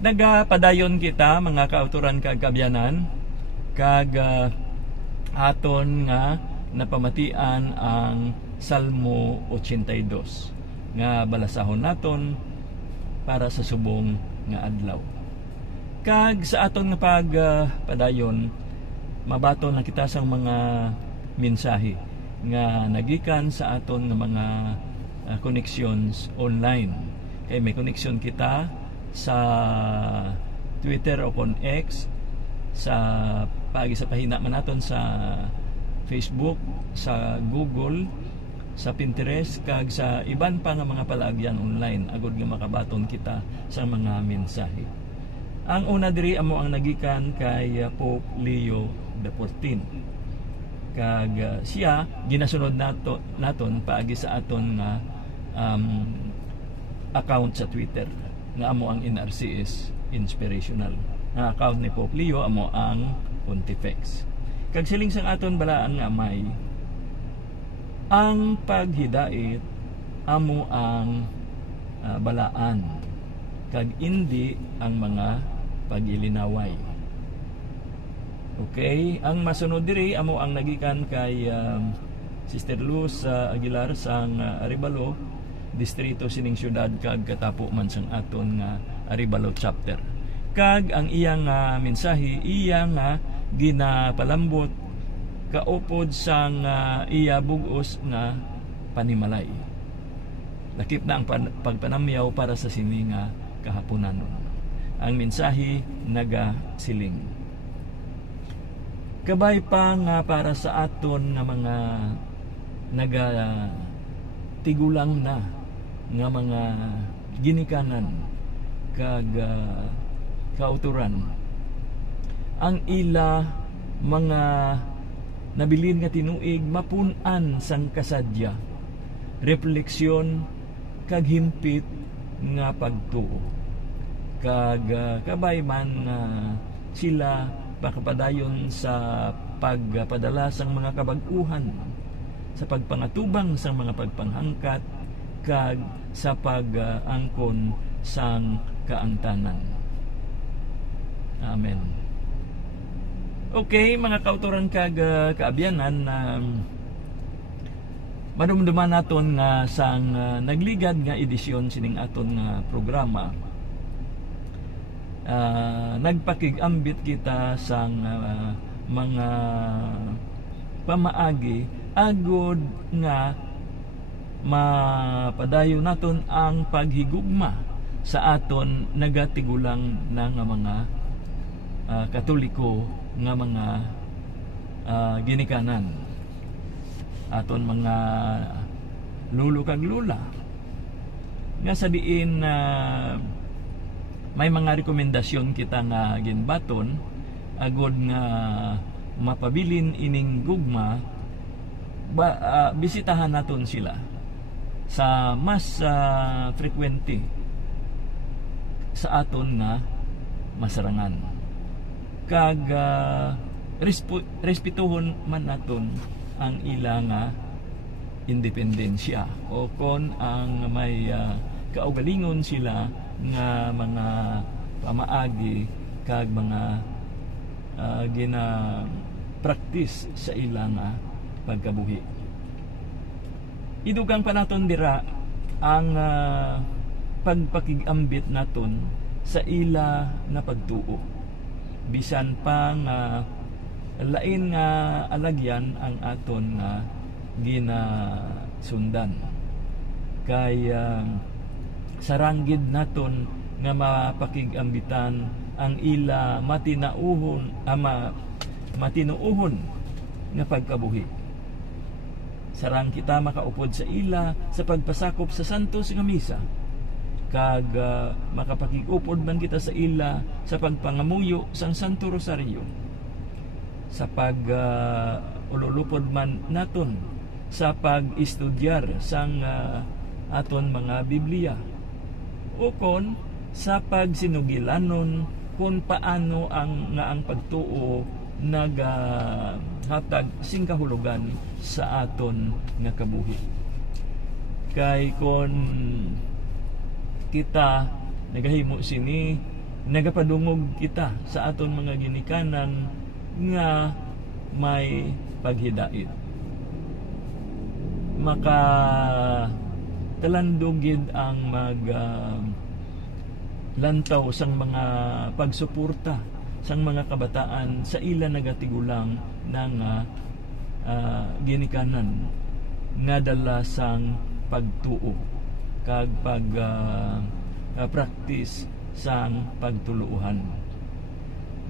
Nagapadayon kita mga kauturan kag kabyanan kag aton nga napamatian ang Salmo 82 nga balasahon naton para sa subong nga adlaw. Kag sa aton nga pagpadayon mabaton na kita sang mga mensahe nga nagikan sa aton nga mga connections online. Kay may connection kita sa Twitter o kon X, sa sa pahina man naton sa Facebook, sa Google, sa Pinterest kag sa iban pa nga mga palaagyan online agud nga makabaton kita sa mga mensahe. Ang una diri amo ang nagikan kay Pope Leo XIV. Kag siya ginasunod naton paagi sa aton nga account sa Twitter nga amo ang NRCS Inspirational. Nga account ni Pope Leo amo ang Pontifex. Kag siling sang aton balaan nga may ang paghidait amo ang balaan kag indi ang mga pagilinaway. Okay, ang masunod diri amo ang nagikan kay Sister Luz Aguilar sang Arevalo distrito sining syudad kag katapo man sang aton nga Arevalo chapter. Kag ang iyang mensahe iyang ginapalambot kaupod sang iya bugos nga panimalay. Lakip na ang pagpanamyaw para sa sini nga kahaponanon. Ang mensahe nagasiling. Kabay pa nga para sa aton nga mga tigulang na nga mga ginikanan kag kauturan. Ang ila mga nabilin nga tinuig mapun-an sang kasadya, refleksyon kag himpit nga pagtuo. Kag kabay man sila pakapadayon sa pagpadala sang mga kabag-uhan, sa pagpangatubang sang mga pagpanghangkat kag sa pag-angkon sang kaangtanan. Amen. Okay, mga kauturan kag kaabyanan, madumduman naton nga sang nagligad nga edisyon sining aton nga programa. Nagpakigambit kita sang mga pamaagi agud nga mapadayon naton ang paghigugma sa aton nagatigulang na nga mga Katoliko nga mga ginikanan, aton mga lulo kag lula nga sa diin may mga rekomendasyon kita nga ginbaton agud nga mapabilin ining gugma. Bisitahan naton sila sa mas frequente sa aton nga masarangan. Kag respetuhon man naton ang ila nga independensya o kon ang may kaugalingon sila nga mga pamaagi kag mga gina-practice sa ila nga pagkabuhi. Idugang pa naton dira ang pagpakigambit naton sa ila nga pagtuo. Bisan pa nga lain nga alagyan ang aton nga ginasundan. Kay saranggid naton nga mapakigambitan ang ila matinuuhon nga pagkabuhi. Sarang kita makaupod sa ila sa pagpasakop sa santos nga misa. Kag makapakigupod man kita sa ila sa pagpangamuyo sang Santo Rosario. Sa ululupod man naton sa pag-estudyar sang aton mga Biblia. O kon sa pagsinugilanon kung paano ang pagtuo naghatag sing kahulugan sa aton nga kabuhi. Kay kon kita nagahimo sini nagapadungog kita sa aton mga ginikanan nga may paghidait. Maka talandugid ang lantaw sang mga pagsuporta sang mga kabataan sa ila nagatigulang ng ginikanan nga dala sang pagtuo kag practice sang pagtuluhan.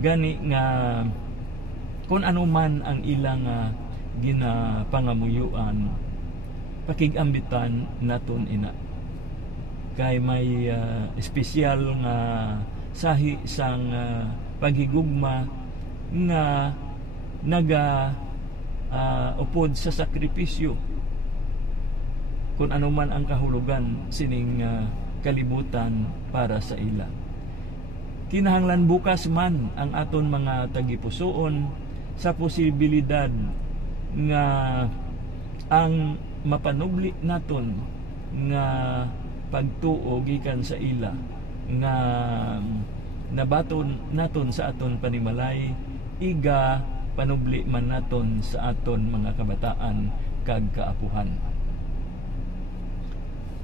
Gani nga kung ano man ang ilang ginapangamuyuan, pakigambitan naton ina. Kay may espesyal nga sahi sang paghigugma nga upod sa sakripisyo. Kung ano man ang kahulugan sining kalibutan para sa ila. Kinahanglan bukas man ang aton mga tagipusoon sa posibilidad nga ang mapanubli naton nga pagtuo gikan sa ila nga nabaton naton sa aton panimalay, iga panubli man naton sa aton mga kabataan kag kaapuhan.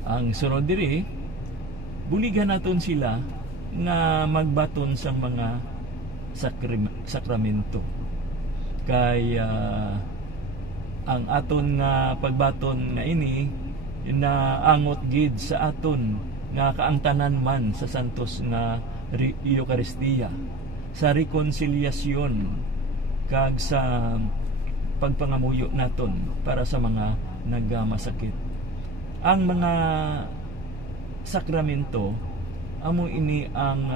Ang sunod diri, buligan naton sila nga magbaton sa mga sakramento. Kay ang aton nga pagbaton nga ini na angot gid sa aton nga kaangtanan man sa santos nga Eucharistia, sa rekonsiliasyon kag sa pagpangamuyo naton para sa mga nagmasakit. Ang mga sakramento amo ini ang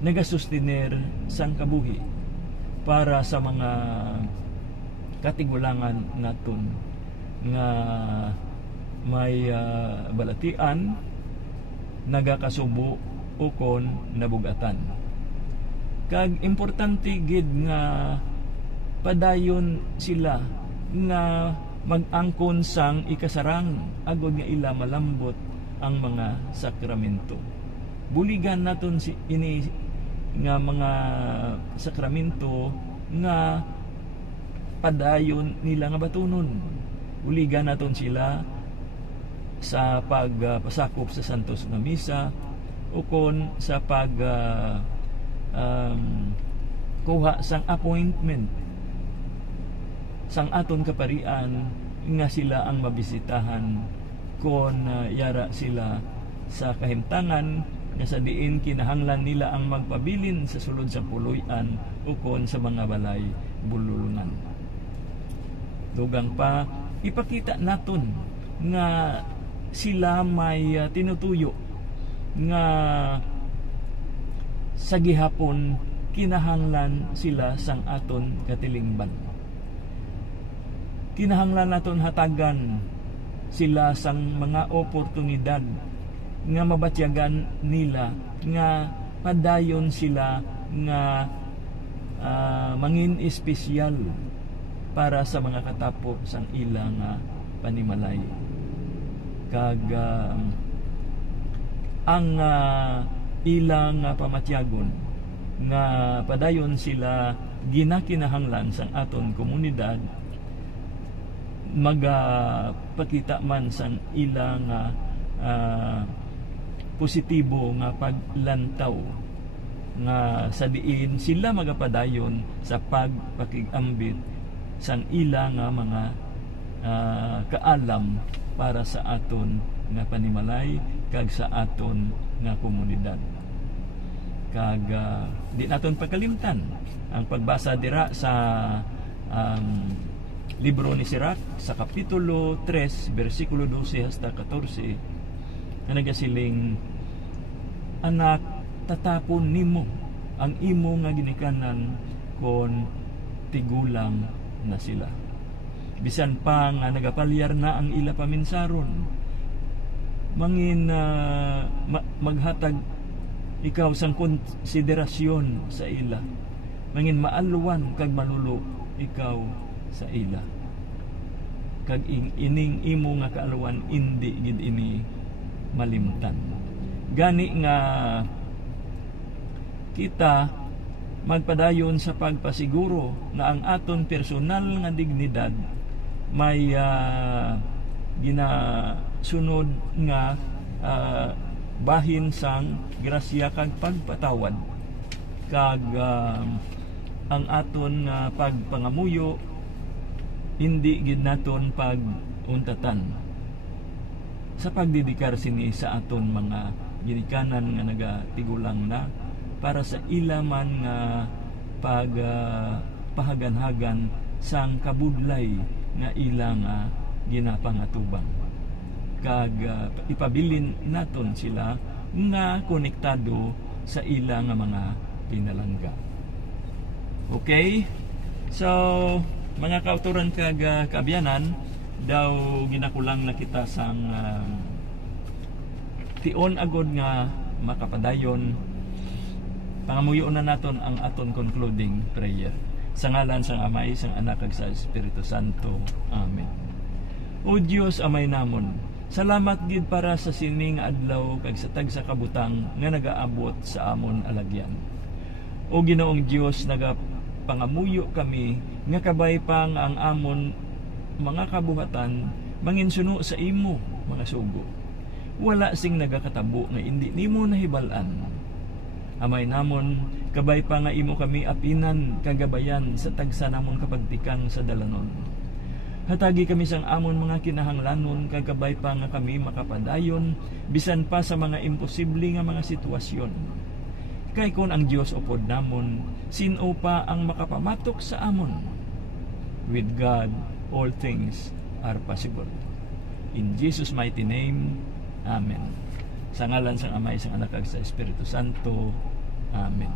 nagasustener sang kabuhi para sa mga katigulangan naton nga may balatian, nagakasubo ukon nabugatan. Kag importante gid nga padayon sila nga mag-angkon sang ikasarang agod nga ila malambot ang mga sakramento. Buligan naton ini nga mga sakramento nga padayon nila nga batunon. Buligan naton sila sa pagpasakop sa santos nga misa ukon sa kuha sang appointment sang aton kaparian nga sila ang mabisitahan kon yara sila sa kahimtangan nga sa diin kinahanglan nila ang magpabilin sa sulod sa puloy-an ukon sa mga balay bululunan. Dugang pa ipakita naton nga sila may tinutuyo nga sa gihapon kinahanglan sila sang aton katilingban. Kinahanglan naton hatagan sila sang mga oportunidad nga mabatyagan nila nga padayon sila nga mangin espesyal para sa mga katapo sang ilang panimalay. Kag ang ilang pamatyagon nga padayon sila ginakinahanglan sang aton komunidad, magpakita man sang ilang positibo nga paglantaw nga sa diin sila magapadayon sa pagpakigambit sang ilang mga kaalam para sa aton nga panimalay kag sa aton nga komunidad. Kag di naton pagkalimtan ang pagbasa dira sa libro ni Sirach sa kapitulo 3 bersikulo 12 hasta 14 na nagasiling, anak, tatapon nimo ang imo nga ginikanan kon tigulang na sila. Bisan pa nga nagapalyar na ang ila paminsaron, mangin maghatag ikaw sang konsiderasyon sa ila, mangin maalwan kag malulo ikaw sa ila. Kag ining imo nga kaalwan indi gid ini malimtan. Gani nga kita magpadayon sa pagpasiguro na ang aton personal nga dignidad may ginasunod nga bahin sang grasya kag pagpatawad, kag ang aton pagpangamuyo hindi gid naton paguntatan sa pagdedikar sini sa aton mga ginikanan nga nagatigulang na para sa ilaman nga pahaganhagan sang kabudlay nga ilang ginapangatubang, kag ipabilin naton sila nga konektado sa ilang mga pinalangga. Okay? So, mga kauturan kag kaabyanan, daw ginakulang na kita sang tion agod nga makapadayon. Pangamuyo na naton ang aton concluding prayer. Sa ngalan sang Amay, sang Anak, kag sa Espiritu Santo. Amen. O Dios amay namon, salamat gid para sa sining adlaw kag sa tagsa kabutang nga nagaabot sa amon alagyan. O Ginoong Dios, nagapangamuyo kami nga kabay pang ang amon mga kabuhatan manginsuno sa imo mga sugo. Wala sing nagakatabo nga indi nimo nahibal-an. Amay namon, kabay pa nga imo kami apinan kagabayan sa tagsa namon kapagtikang sa dalanon. Hatagi kami sang amon mga kinahanglanon, kagabay pa nga kami makapadayon bisan pa sa mga imposible nga mga sitwasyon. Kay kun ang Dios upod namon, sino pa ang makapamatok sa amon? With God, all things are possible. In Jesus' mighty name, Amen. Sa ngalan sang Amay, sang Anak, kag sa Espiritu Santo. Amen.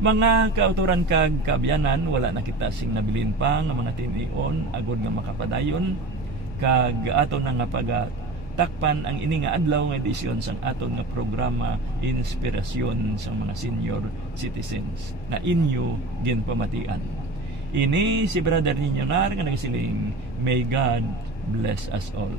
Mga kauturan kag kaabyanan, wala na kita sing nabilin pa nga mga tinion agod nga makapadayon, kag aton nga pagatakpan ang ini nga adlaw nga edisyon sang aton nga programa Inspirasyon sang mga senior citizens na inyo ginpamatian. Ini si Brother Ninyonar nga nagsiling, may God bless us all.